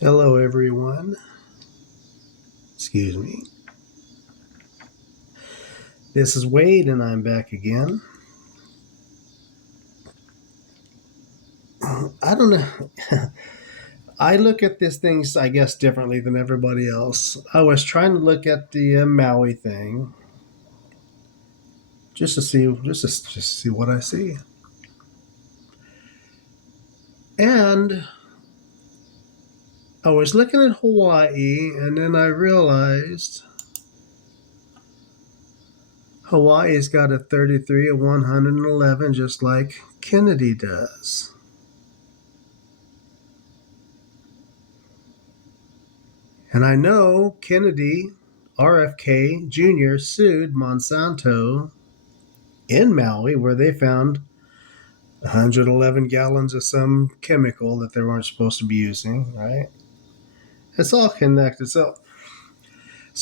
Hello, everyone. Excuse me. This is Wade, and I'm back again. I don't know. I look at these things, I guess, differently than everybody else. I was trying to look at the Maui thing just to see what I see, and I was looking at Hawaii, and then I realized Hawaii's got a 33, a 111, just like Kennedy does. And I know Kennedy, RFK Jr., sued Monsanto in Maui, where they found 111 gallons of some chemical that they weren't supposed to be using, right? It's all connected. So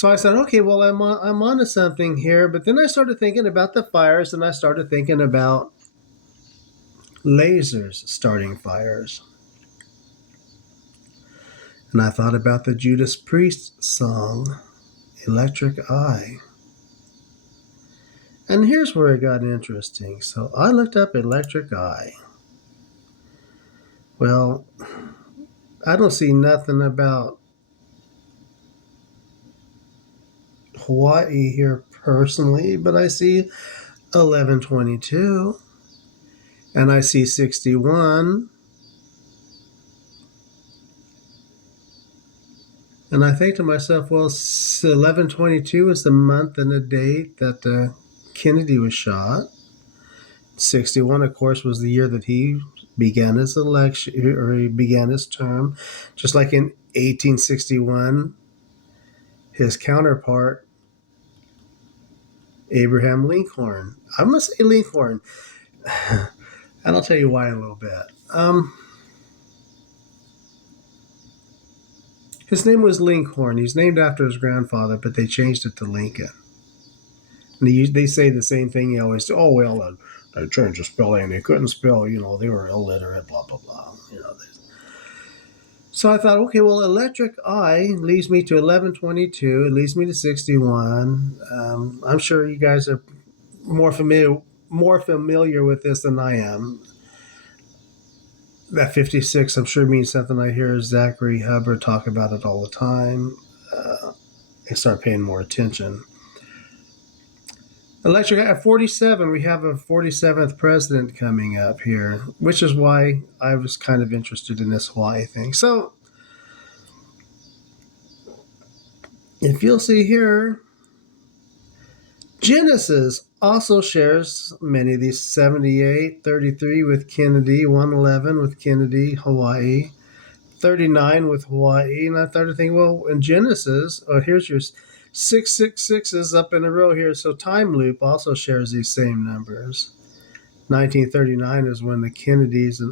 I said, okay, well, I'm onto something here. But then I started thinking about the fires, and I started thinking about lasers starting fires. And I thought about the Judas Priest song, Electric Eye. And here's where it got interesting. So I looked up Electric Eye. Well, I don't see nothing about Hawaii here personally, but I see 1122 and I see 61. And I think to myself, well, 1122 is the month and the date that Kennedy was shot. 61, of course, was the year that he began his election, or he began his term. Just like in 1861, his counterpart, Abraham Lincoln. I'm going to say Lincoln. And I'll tell you why in a little bit. His name was Lincoln. He's named after his grandfather, but they changed it to Lincoln. And they say the same thing. You always say, oh, well, they changed the spelling. They couldn't spell, they were illiterate, blah, blah, blah. So I thought, okay, well, Electric Eye leads me to 1122. It leads me to 61. I'm sure you guys are more familiar with this than I am. That 56, I'm sure, means something. I hear Zachary Hubbard talk about it all the time. I start paying more attention. Electric at 47, we have a 47th president coming up here, which is why I was kind of interested in this Hawaii thing. So, if you'll see here, Genesis also shares many of these 78, 33 with Kennedy, 111 with Kennedy, Hawaii, 39 with Hawaii. And I started thinking, well, in Genesis, here's your 666s up in a row here. So Time Loop also shares these same numbers. 1939 is when the Kennedys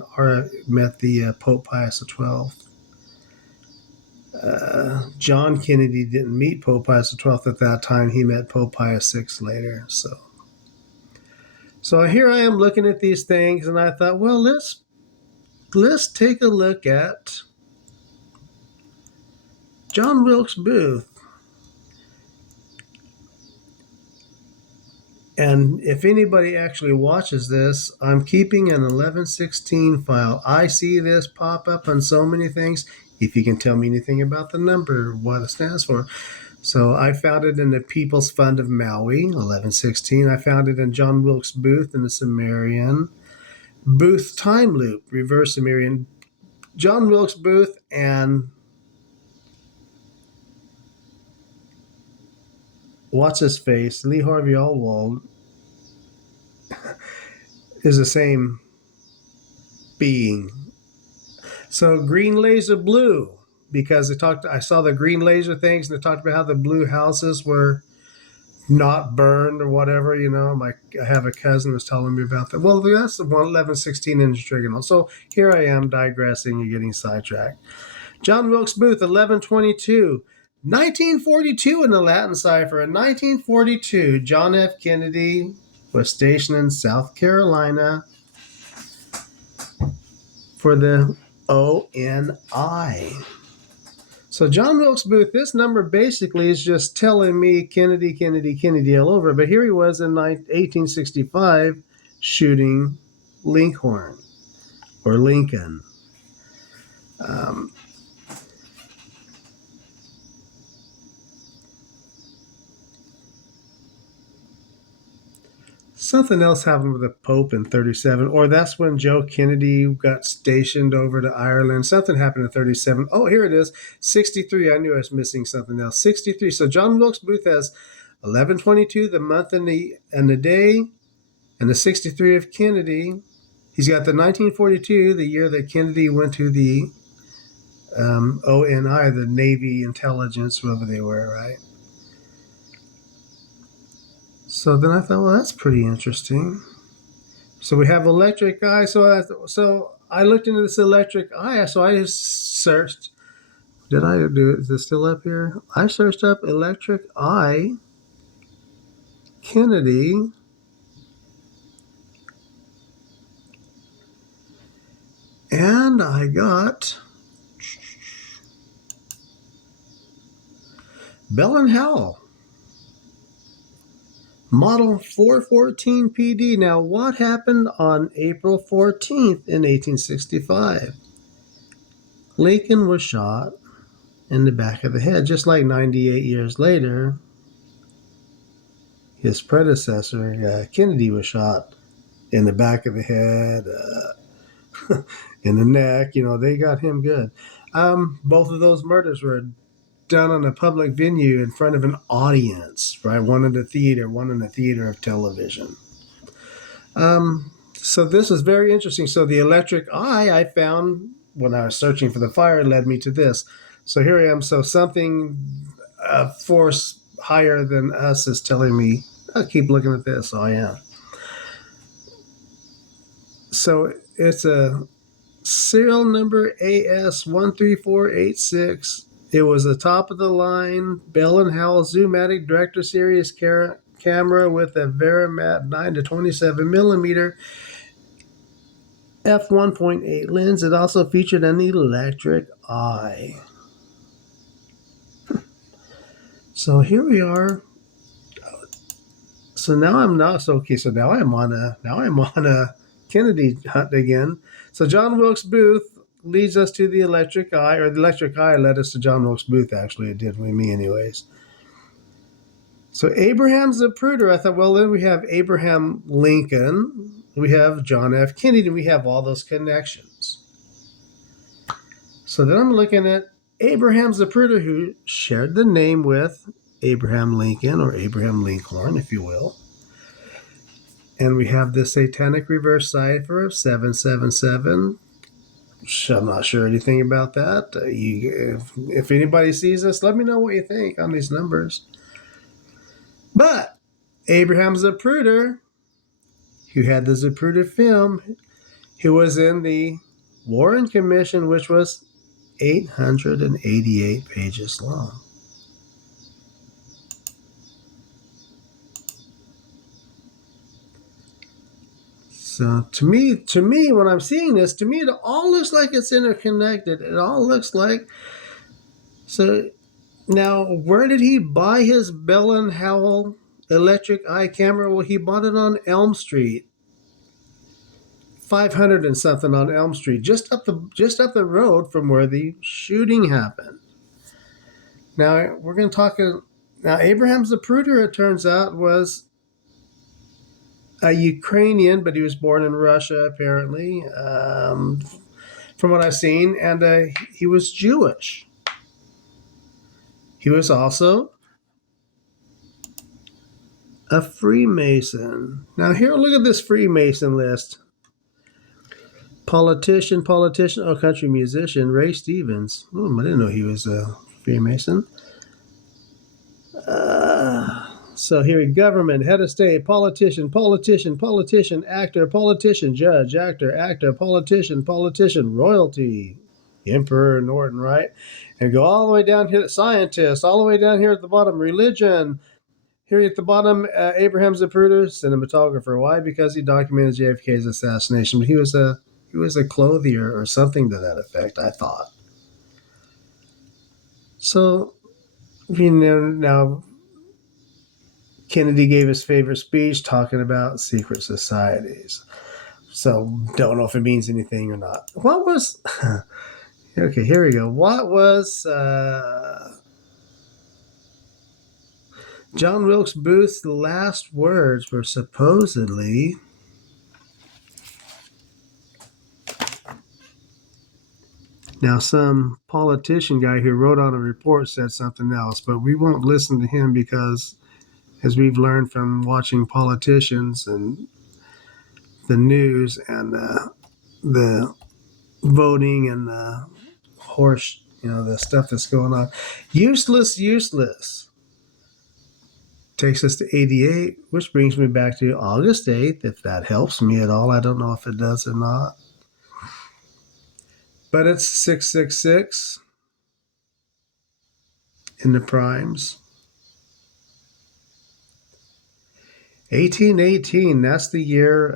met the Pope Pius XII. John Kennedy didn't meet Pope Pius XII at that time. He met Pope Pius VI later. So here I am looking at these things, and I thought, well, let's take a look at John Wilkes Booth. And if anybody actually watches this, I'm keeping an 1116 file. I see this pop up on so many things. If you can tell me anything about the number, what it stands for. So I found it in the People's Fund of Maui, 1116. I found it in John Wilkes Booth in the Sumerian. Booth Time Loop, reverse Sumerian. John Wilkes Booth and what's his face, Lee Harvey Oswald, is the same being. So green laser blue, because I saw the green laser things, and they talked about how the blue houses were not burned or whatever. I have a cousin who's telling me about that. Well, that's the 1116 inch trigonal. So here I am digressing and getting sidetracked. John Wilkes Booth, 1122. 1942 in the Latin cipher. In 1942, John F. Kennedy was stationed in South Carolina for the ONI. So John Wilkes Booth, this number basically is just telling me Kennedy, Kennedy, Kennedy all over. But here he was in 1865 shooting Lincoln or Lincoln. Um, Something else happened with the Pope in 37, or that's when Joe Kennedy got stationed over to Ireland. Something happened in 37. Oh, here it is, 63. I knew I was missing something else. 63. So John Wilkes Booth has 1122, the month and the day, and the 63 of Kennedy. He's got the 1942, the year that Kennedy went to the ONI, the Navy intelligence, whoever they were, right? So then I thought, well, that's pretty interesting. So we have electric eye. So I looked into this electric eye. So I just searched. Did I do it? Is it still up here? I searched up electric eye Kennedy, and I got Bell and Howell model 414 PD. Now, what happened on April 14th in 1865? Lincoln was shot in the back of the head, just like 98 years later. His predecessor, Kennedy, was shot in the back of the head, in the neck. They got him good. Both of those murders were done on a public venue in front of an audience, right? One in the theater, one in the theater of television. So this is very interesting. So the electric eye I found when I was searching for the fire led me to this. So here I am. So something, a force higher than us is telling me, I'll keep looking at this. So I am. So it's a serial number AS13486. It was a top of the line Bell and Howell Zoomatic Director Series camera with a Verimat 9 to 27 millimeter f1.8 lens. It also featured an electric eye. So here we are. So now I'm not so okay. So now I'm on a Kennedy hunt again. So John Wilkes Booth leads us to the electric eye, or the electric eye led us to John Wilkes Booth. Actually, it did with me, anyways. So Abraham Zapruder, I thought, well, then we have Abraham Lincoln, we have John F. Kennedy, and we have all those connections. So then I'm looking at Abraham Zapruder, who shared the name with Abraham Lincoln, or Abraham Lincoln, if you will. And we have the satanic reverse cipher of 777. I'm not sure anything about that. If anybody sees this, let me know what you think on these numbers. But Abraham Zapruder, who had the Zapruder film, who was in the Warren Commission, which was 888 pages long. So to me, when I'm seeing this, to me, it all looks like it's interconnected. It all looks like. So now, where did he buy his Bell and Howell electric eye camera? Well, he bought it on Elm Street. 500 and something on Elm Street, just up the road from where the shooting happened. Now we're going to talk. Now Abraham Zapruder, it turns out, was a Ukrainian, but he was born in Russia, apparently, from what I've seen, and he was Jewish. He was also a Freemason. Now here, look at this Freemason list. Politician, country musician, Ray Stevens. I didn't know he was a Freemason. So here, government, head of state, politician, actor, judge, actor, politician, royalty, Emperor Norton, right? And go all the way down here, scientist, all the way down here at the bottom, religion. Here at the bottom, Abraham Zapruder, cinematographer. Why? Because he documented JFK's assassination. But he was a clothier or something to that effect, I thought. So, you know, now Kennedy gave his favorite speech talking about secret societies. So, don't know if it means anything or not. What was. Okay, here we go. What was John Wilkes Booth's last words were supposedly. Now, some politician guy who wrote on a report said something else, but we won't listen to him because, as we've learned from watching politicians and the news and the voting and the horse, the stuff that's going on, useless, useless. Takes us to 88, which brings me back to August 8th, if that helps me at all. I don't know if it does or not. But it's 666 in the primes. 1818, that's the year.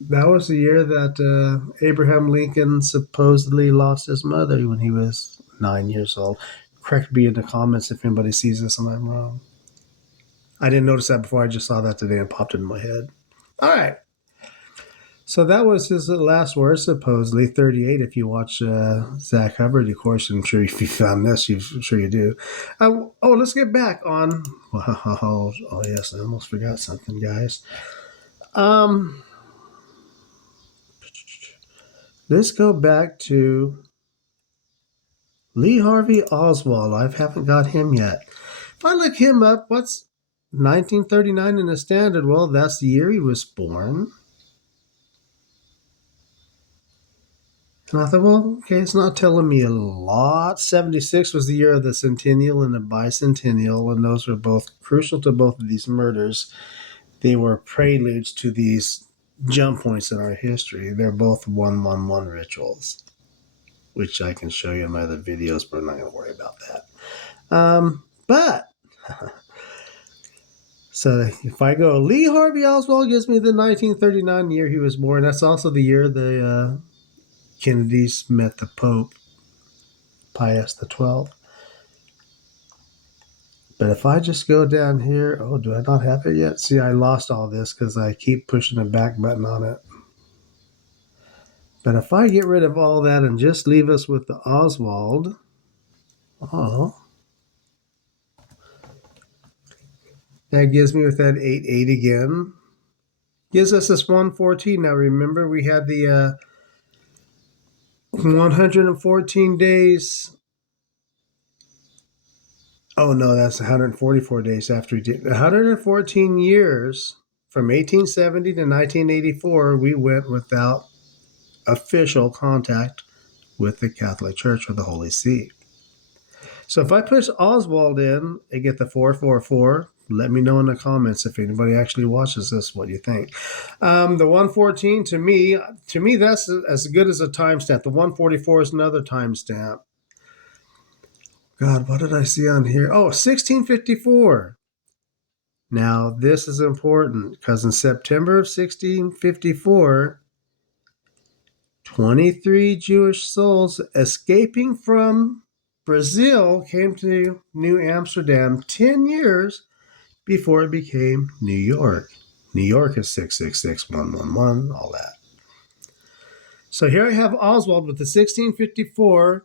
That was the year that Abraham Lincoln supposedly lost his mother when he was 9 years old. Correct me in the comments if anybody sees this and I'm wrong. I didn't notice that before. I just saw that today and popped in my head. All right. So that was his last words, supposedly. 38, if you watch Zach Hubbard, of course. I'm sure if you found this, I'm sure you do. Let's get back on. Oh, yes, I almost forgot something, guys. Let's go back to Lee Harvey Oswald. I haven't got him yet. If I look him up, what's 1939 in the Standard? Well, that's the year he was born. And I thought, well, okay, it's not telling me a lot. 76 was the year of the centennial and the bicentennial, and those were both crucial to both of these murders. They were preludes to these jump points in our history. They're both 111 rituals, which I can show you in my other videos, but I'm not going to worry about that. But so if I go, Lee Harvey Oswald gives me the 1939 year he was born. That's also the year the Kennedys met the Pope, Pius the 12th. But if I just go down here, do I not have it yet? See, I lost all this because I keep pushing the back button on it. But if I get rid of all that and just leave us with the Oswald, that gives me with that 8-8 again. Gives us this 114. Now remember, we had the 114 days. Oh no, that's 144 days after we did 114 years from 1870 to 1984. We went without official contact with the Catholic Church or the Holy See. So if I push Oswald in and get the 444, let me know in the comments if anybody actually watches this what you think. The 114 to me that's as good as a timestamp. The 144 is another timestamp. God, what did I see on here? 1654. Now this is important because in September of 1654, 23 Jewish souls escaping from Brazil came to New Amsterdam 10 years before it became New York. New York is 666 111, all that. So here I have Oswald with the 1654,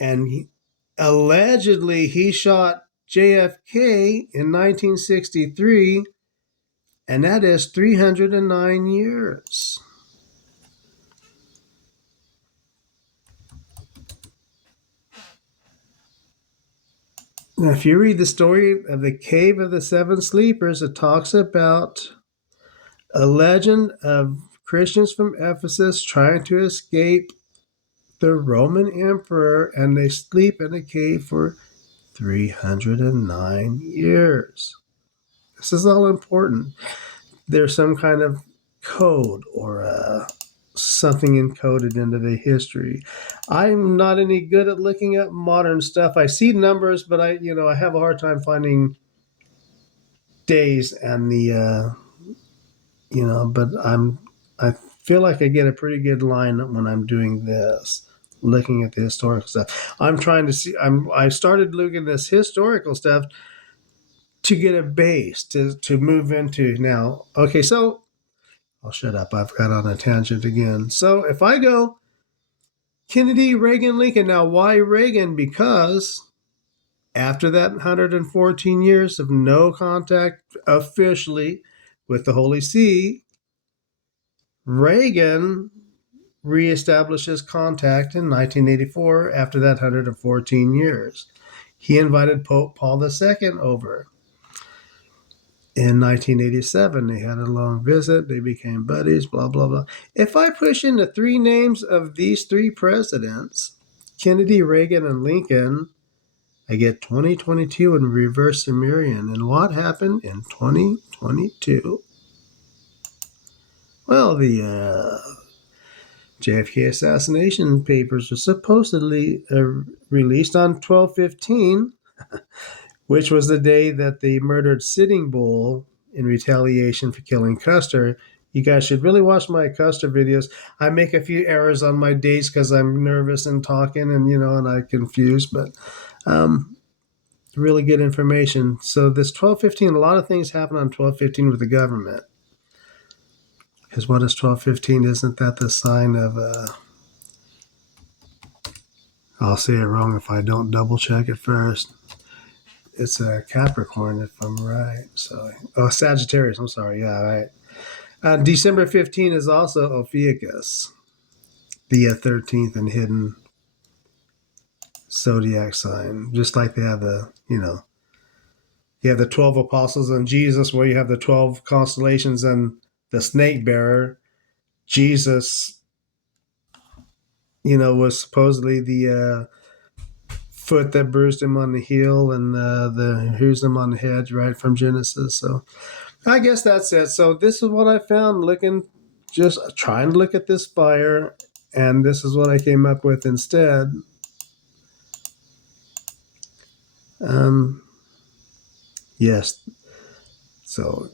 and allegedly he shot JFK in 1963, and that is 309 years. Now, if you read the story of the Cave of the Seven Sleepers, it talks about a legend of Christians from Ephesus trying to escape the Roman emperor, and they sleep in a cave for 309 years. This is all important. There's some kind of code or something encoded into the history. I'm not any good at looking at modern stuff. I see numbers, but I have a hard time finding days and the but I feel like I get a pretty good line when I'm doing this. looking at the historical stuff. I'm trying to see. I started looking at this historical stuff to get a base to move into now. Okay, so I'll shut up. I've got on a tangent again. So if I go Kennedy, Reagan, Lincoln, now why Reagan? Because after that 114 years of no contact officially with the Holy See, Reagan reestablishes contact in 1984 after that 114 years. He invited Pope Paul II over. In 1987, they had a long visit. They became buddies, blah, blah, blah. If I push in the three names of these three presidents, Kennedy, Reagan, and Lincoln, I get 2022 in reverse Sumerian. And what happened in 2022? Well, the JFK assassination papers were supposedly released on 12/15, which was the day that they murdered Sitting Bull in retaliation for killing Custer. You guys should really watch my Custer videos. I make a few errors on my dates because I'm nervous and talking and I confuse, but really good information. So this 12/15, a lot of things happen on 12/15 with the government. Because what is 12/15? Isn't that the sign of I'll say it wrong if I don't double check it first. It's a Capricorn, if I'm right. So, Sagittarius. I'm sorry. Yeah, right. December 15 is also Ophiuchus, the 13th and hidden zodiac sign. Just like they have you have the 12 apostles and Jesus, where you have the 12 constellations and the snake bearer. Jesus, was supposedly the foot that bruised him on the heel and the bruised him on the head, right from Genesis. So I guess that's it. So this is what I found just trying to look at this fire, and this is what I came up with instead. Yes. So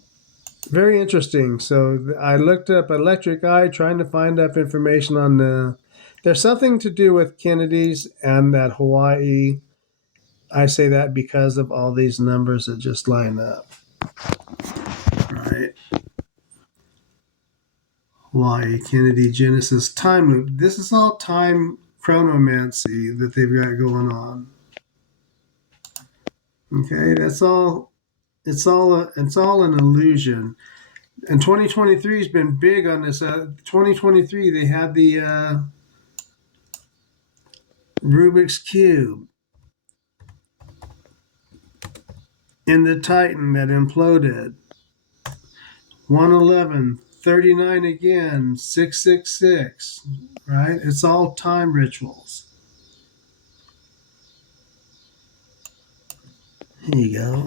very interesting. So I looked up electric eye, trying to find up information on there's something to do with Kennedy's and that Hawaii. I say that because of all these numbers that just line up. Right. Hawaii, Kennedy, Genesis, time loop. This is all time chronomancy that they've got going on. Okay, that's all. It's all an illusion. And 2023 has been big on this. 2023, they had the Rubik's Cube in the Titan that imploded. 111, 39 again, 666, right? It's all time rituals. Here you go.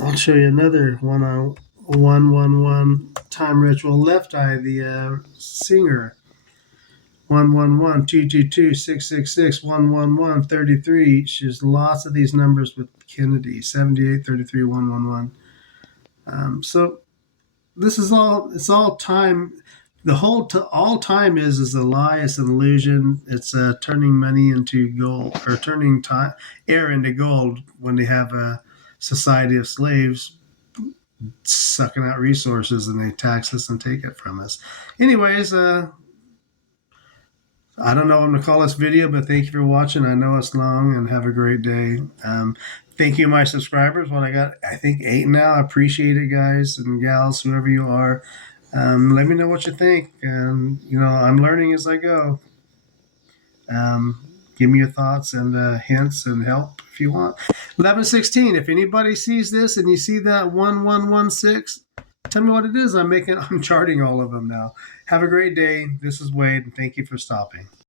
I'll show you another 111 time ritual. Left Eye, the singer. 111, 222, 666, 111, 33. She's lots of these numbers with Kennedy. 78, 33, 111. So this is it's all time. The whole all time is a lie. It's an illusion. It's turning money into gold, or turning air into gold when they have a society of slaves sucking out resources, and they tax us and take it from us. Anyways, I don't know what I'm going to call this video, but thank you for watching. I know it's long, and have a great day. Thank you, my subscribers. What I got, I think 8 now. I appreciate it, guys and gals, whoever you are. Let me know what you think. I'm learning as I go. Give me your thoughts and hints and help if you want. 11:16. If anybody sees this and you see that 1116, tell me what it is. I'm charting all of them now. Have a great day. This is Wade, and thank you for stopping.